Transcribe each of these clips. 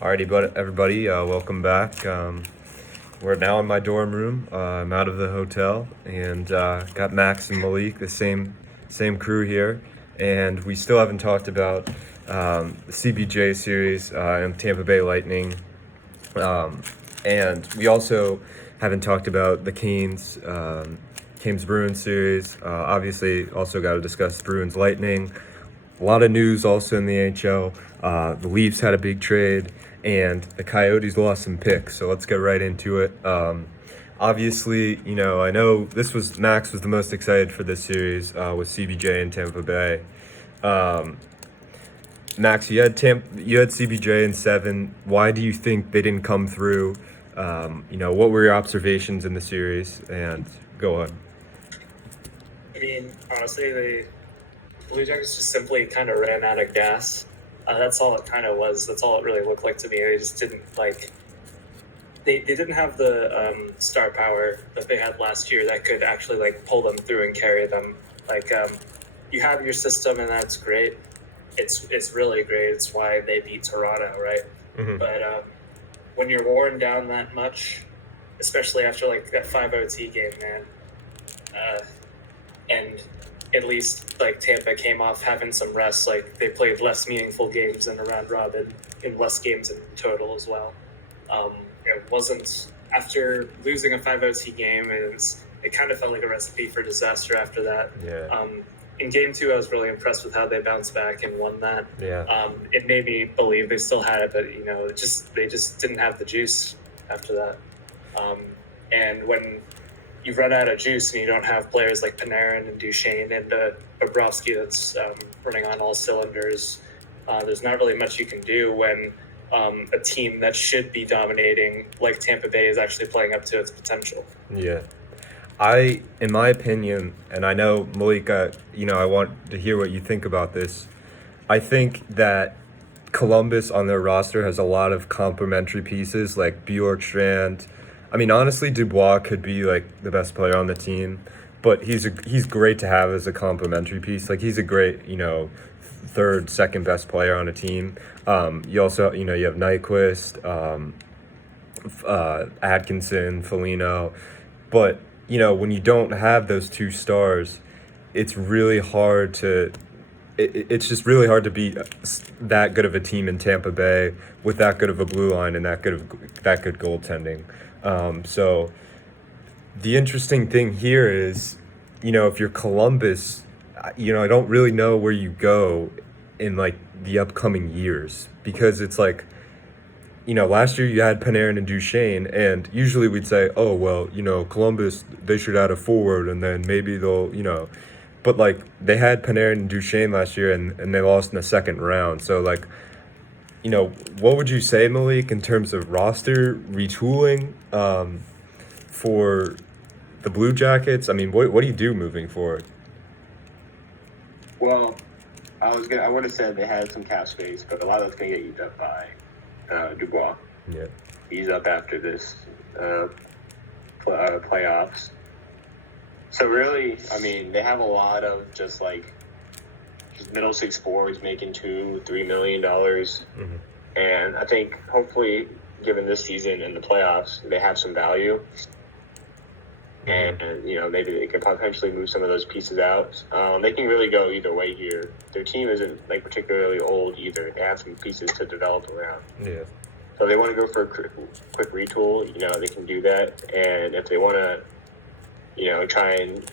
Alrighty, but everybody, welcome back. We're now in my dorm room. I'm out of the hotel, and got Max and Malik, the same crew here, and we still haven't talked about the CBJ series and Tampa Bay Lightning, and we also haven't talked about the Canes Bruins series. Obviously, also got to discuss Bruins Lightning. A lot of news also in the NHL. The Leafs had a big trade, and the Coyotes lost some picks. So let's get right into it. Obviously, I know Max was the most excited for this series with CBJ and Tampa Bay. Max, you had CBJ in 7. Why do you think they didn't come through? What were your observations in the series? And go on. Honestly, the Blue Jackets just simply kind of ran out of gas. That's all it kind of was. That's all it really looked like to me. They just didn't They didn't have the star power that they had last year that could actually pull them through and carry them. You have your system and that's great. It's really great. It's why they beat Toronto, right? Mm-hmm. But when you're worn down that much, especially after that 5 OT game, man, and at least Tampa came off having some rest. They played less meaningful games in a round robin, in less games in total as well. It wasn't after losing a 5 OT game. It kind of felt like a recipe for disaster after that. Yeah. In game 2, I was really impressed with how they bounced back and won that. Yeah. It made me believe they still had it, but they just didn't have the juice after that. And when you run out of juice and you don't have players like Panarin and Duchesne and Bobrovsky that's running on all cylinders, there's not really much you can do when a team that should be dominating like Tampa Bay is actually playing up to its potential. Yeah. In my opinion, and I know Malika, I want to hear what you think about this. I think that Columbus on their roster has a lot of complementary pieces like Bjorkstrand. I mean, honestly, Dubois could be the best player on the team, but he's great to have as a complementary piece. He's a great, third, second best player on a team. You also, you have Nyquist, Atkinson, Foligno, but when you don't have those two stars, it's really hard to. It's just really hard to beat that good of a team in Tampa Bay with that good of a blue line and that good goaltending. So the interesting thing here is, if you're Columbus, I don't really know where you go in the upcoming years, because it's last year you had Panarin and Duchesne, and usually we'd say, oh, well, Columbus, they should add a forward and then maybe they'll, but they had Panarin and Duchesne last year and they lost in the second round. So what would you say, Malik, in terms of roster retooling for the Blue Jackets? I mean, what do you do moving forward? Well, I would have said they had some cap space, but a lot of that's going to get used up by Dubois. Yeah. He's up after this playoffs. So really, I mean, they have a lot of just middle six forwards making $2-3 million. Mm-hmm. And I think hopefully, given this season and the playoffs, they have some value. Mm-hmm. And, maybe they could potentially move some of those pieces out. They can really go either way here. Their team isn't particularly old either. They have some pieces to develop around. Yeah. So they want to go for a quick retool. They can do that. And if they want to, try and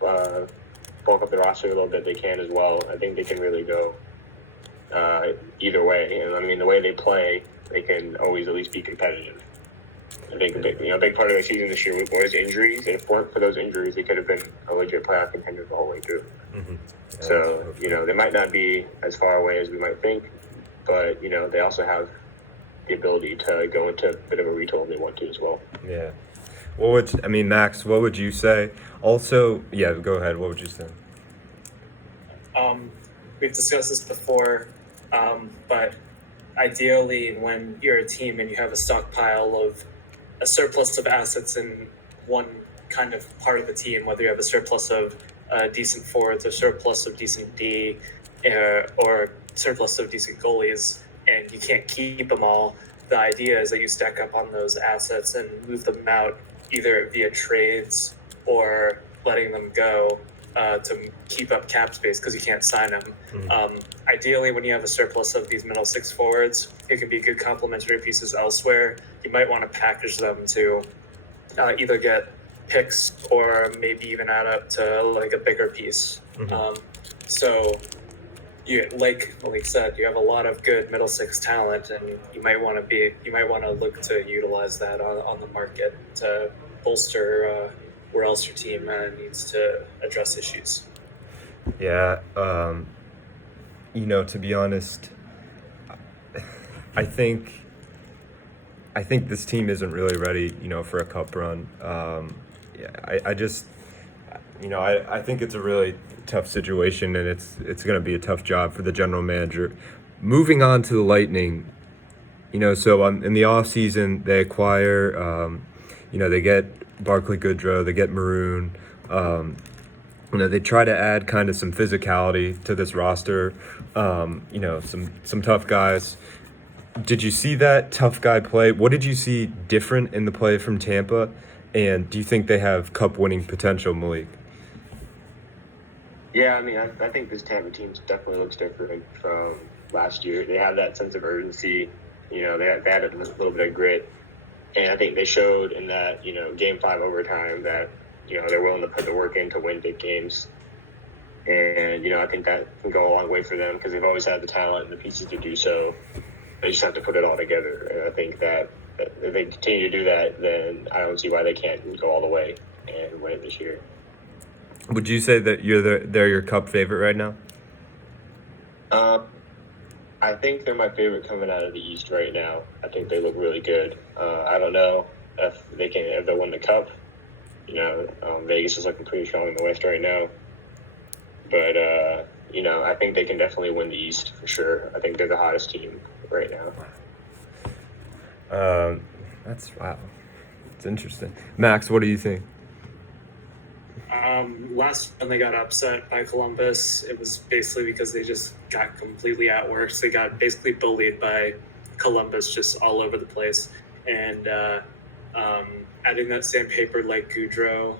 bulk up the roster a little bit, they can as well. I think they can really go either way. And I mean, the way they play, they can always at least be competitive. I think a big part of the season this year was injuries. And if it weren't for those injuries, they could have been a legit playoff contender the whole way through. Mm-hmm. Yeah, so, they might not be as far away as we might think, but, they also have the ability to go into a bit of a retool if they want to as well. Yeah. Max, what would you say? Also, yeah, go ahead. What would you say? We've discussed this before, but ideally when you're a team and you have a stockpile of a surplus of assets in one kind of part of the team, whether you have a surplus of decent forwards, a surplus of decent D, or surplus of decent goalies, and you can't keep them all. The idea is that you stack up on those assets and move them out either via trades or letting them go to keep up cap space because you can't sign them. Ideally, when you have a surplus of these middle six forwards, it can be good complementary pieces elsewhere. You might want to package them to either get picks or maybe even add up to like a bigger piece. So you, like Malik said, you have a lot of good middle six talent, and you might want to look to utilize that on the market to bolster where else your team needs to address issues. Yeah, to be honest, I think this team isn't really ready, for a cup run. I think it's a really tough situation, and it's going to be a tough job for the general manager. Moving on to the Lightning, so in the off season they acquire, they get Barclay Goodrow, they get Maroon. They try to add kind of some physicality to this roster. Some tough guys. Did you see that tough guy play? What did you see different in the play from Tampa? And do you think they have cup-winning potential, Malik? Yeah, I mean, I think this Tampa team definitely looks different from last year. They have that sense of urgency. They had a little bit of grit. And I think they showed in that, Game 5 overtime that, they're willing to put the work in to win big games. And, I think that can go a long way for them because they've always had the talent and the pieces to do so. They just have to put it all together. And I think that if they continue to do that, then I don't see why they can't go all the way and win it this year. Would you say that they're your cup favorite right now? I think they're my favorite coming out of the East right now. I think they look really good. I don't know if they'll win the cup. Vegas is looking pretty strong in the West right now. But, I think they can definitely win the East for sure. I think they're the hottest team right now. Wow. It's interesting. Max, what do you think? Last when they got upset by Columbus, it was basically because they just got completely outworked. They got basically bullied by Columbus just all over the place. And adding that same paper like Goudreau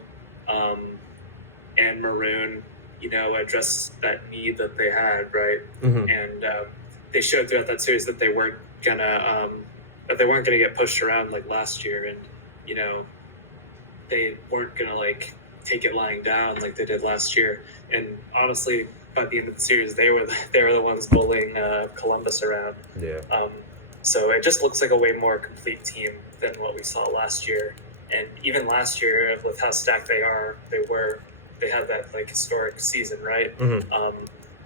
and Maroon, address that need that they had, right? And they showed throughout that series that they weren't gonna get pushed around like last year, and they weren't gonna take it lying down like they did last year. And honestly, by the end of the series, they were the ones bullying Columbus around. Yeah. So it just looks like a way more complete team than what we saw last year. And even last year, with how stacked they are, they had that historic season, right?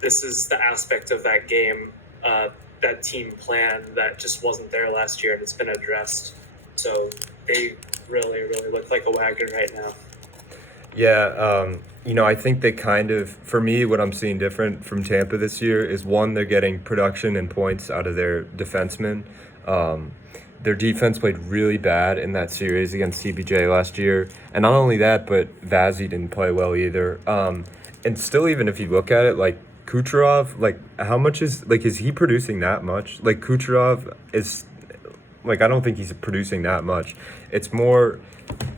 This is the aspect of that game, that team plan that just wasn't there last year, and it's been addressed. So they really, really look like a wagon right now. Yeah, I think they for me, what I'm seeing different from Tampa this year is, one, they're getting production and points out of their defensemen. Their defense played really bad in that series against CBJ last year. And not only that, but Vazzy didn't play well either. And still, even if you look at it, Kucherov, how much is he producing that much? Kucherov is, I don't think he's producing that much. It's more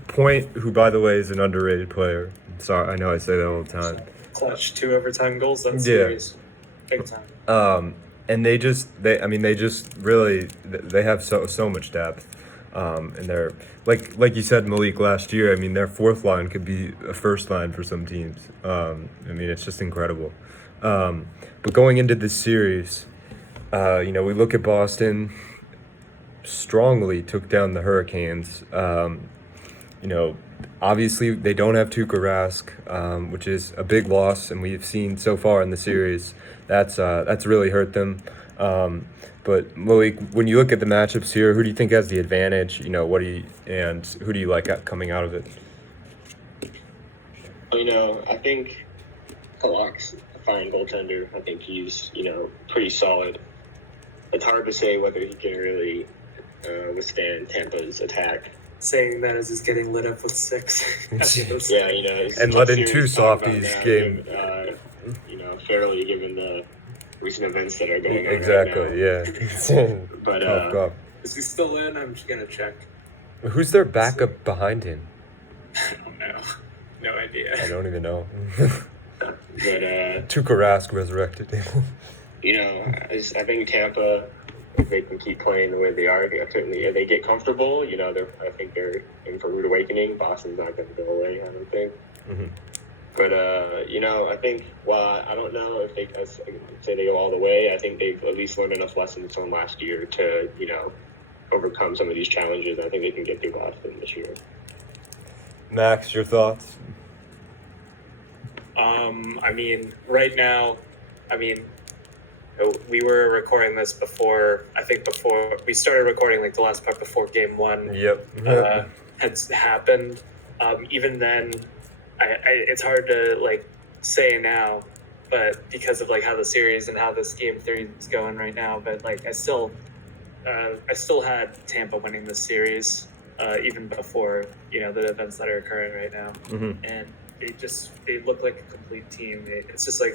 Point, who, by the way, is an underrated player. Sorry, I know I say that all the time. Clutch 2 overtime goals that series. Big time. And they have so much depth. And they're like you said, Malik, last year, their fourth line could be a first line for some teams. It's just incredible. But going into this series, we look at Boston strongly took down the Hurricanes. Obviously they don't have Tuukka Rask, which is a big loss, and we've seen so far in the series that's really hurt them. But Malik, when you look at the matchups here, who do you think has the advantage? Who do you like coming out of it? I think Halak's a fine goaltender. I think he's pretty solid. It's hard to say whether he can really withstand Tampa's attack. Saying that as he's getting lit up with 6. Yeah, and let in 2 softies game. Fairly given the recent events that are going on Exactly. right Yeah. now. But Cough, cough. Is he still in? I'm just gonna check. Who's their backup behind him? I don't know. No idea. I don't even know. but Tuukka Rask resurrected him. I think Tampa, if they can keep playing the way they are, certainly if they get comfortable, I think they're in for a rude awakening. Boston's not going to go away, I don't think. Mm-hmm. But I think I don't know if they say they go all the way. I think they've at least learned enough lessons from last year to overcome some of these challenges. I think they can get through Boston this year. Max, your thoughts? Right now, we were recording this before we started recording, like the last part before game one. Yep. Had happened. Even then, it's hard to like say now, but because of like how the series and how this game 3 is going right now, but like I still had Tampa winning this series, even before the events that are occurring right now. Mm-hmm. And they look like a complete team. It's just like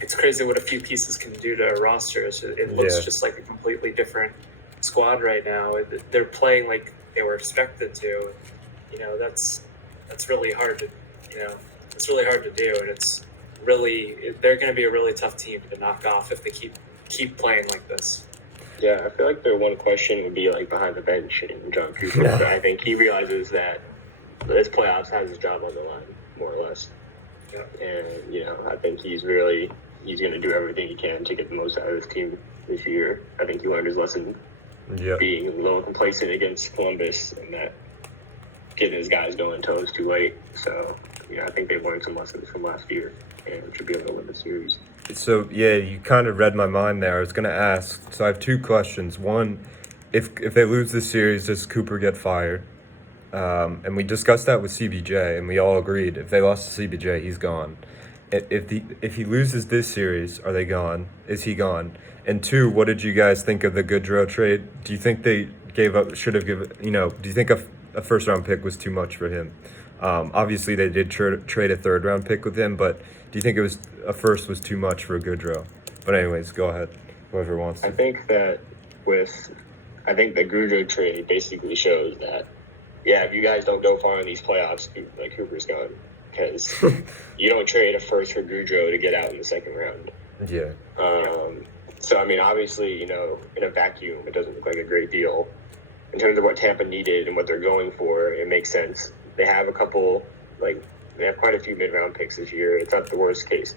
it's crazy what a few pieces can do to a roster. It looks just like a completely different squad right now. They're playing like they were expected to. That's really hard to it's really hard to do, and they're going to be a really tough team to knock off if they keep playing like this. Yeah, I feel like their one question would be like behind the bench and John Cooper. But I think he realizes that this playoffs has his job on the line, more or less. Yeah. And I think he's going to do everything he can to get the most out of his team this year. I think he learned his lesson being a little complacent against Columbus and that getting his guys going until it's too late. So, I think they've learned some lessons from last year and should be able to win the series. So, yeah, you kind of read my mind there. I was going to ask, so I have 2 questions. One, if they lose this series, does Cooper get fired? And we discussed that with CBJ, and we all agreed if they lost to CBJ, he's gone. If he loses this series, are they gone? Is he gone? And 2, what did you guys think of the Goodrow trade? Do you think they should have given, do you think a first-round pick was too much for him? Obviously, they did trade a third-round pick with him, but do you think a first was too much for Goodrow? But anyways, go ahead, whoever wants to. I think the Goodrow trade basically shows that, if you guys don't go far in these playoffs, like Cooper's gone. Because you don't trade a first for Goodrow to get out in the second round. Yeah. So, obviously, in a vacuum, it doesn't look like a great deal. In terms of what Tampa needed and what they're going for, it makes sense. They have they have quite a few mid-round picks this year. It's not the worst case,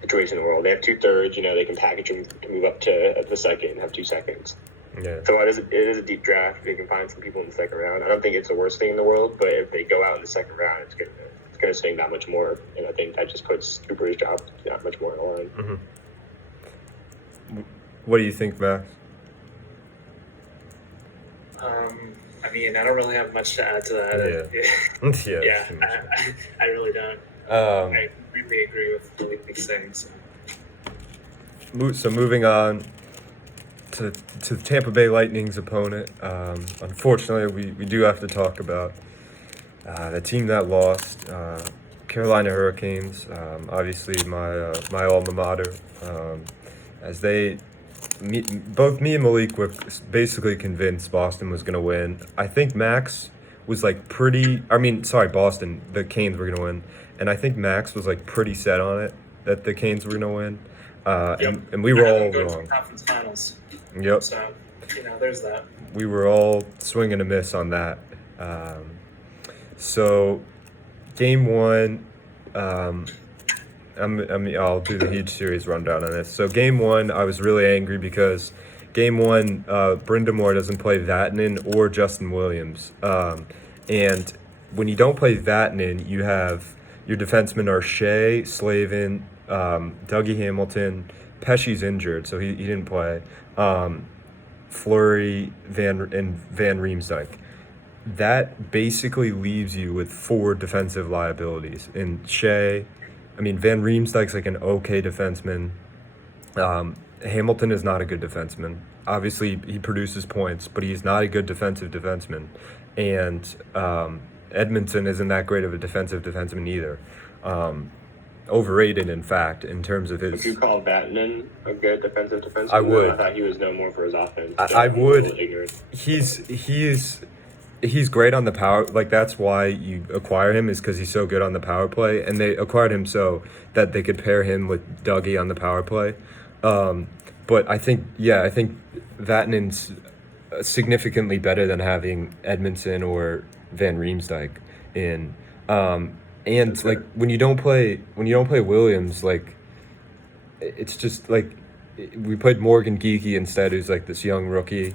situation in the world. They have 2 thirds, they can package them to move up to the second and have 2 seconds. Yeah. So it is a deep draft. They can find some people in the second round. I don't think it's the worst thing in the world, but if they go out in the second round, it's gonna sting that much more, and I think that just puts Cooper's job that much more on the line. Mm-hmm. What do you think, Max? I don't really have much to add to that. Yeah. I really don't. I completely agree with Felipe's things. So moving on to the Tampa Bay Lightning's opponent. Unfortunately, we do have to talk about the team that lost, Carolina Hurricanes. Obviously, my alma mater. As both me and Malik were basically convinced Boston was going to win. I think Max was Boston, the Canes were going to win. And I think Max was pretty set on it that the Canes were going to win. And we were all wrong. Conference finals. Yep. So, there's that. We were all swing and a miss on that. So, game 1, I'll do the huge series rundown on this. So, game 1, I was really angry because game 1, Brind'Amour doesn't play Vatanen or Justin Williams. And when you don't play Vatanen, you have your defensemen are Shea, Slavin, Dougie Hamilton. Pesci's injured, so he didn't play. Fleury, Van Riemsdyk. That basically leaves you with 4 defensive liabilities. And Van Riemsdyk's an okay defenseman. Hamilton is not a good defenseman. Obviously, he produces points, but he's not a good defensive defenseman. And Edmondson isn't that great of a defensive defenseman either. overrated, in fact, in terms of Would his. you call Vatanen a good defensive defenseman? I would. I thought he was known more for his offense. I I'm a would. little ignorant. He's great on the power. Like, that's why you acquire him, is because he's so good on the power play, and they acquired him so that they could pair him with Dougie on the power play. But I think Vatanen's significantly better than having Edmondson or Van Riemsdyk in. And like when you don't play Williams, like it's just like we played Morgan Geekie instead, who's like this young rookie.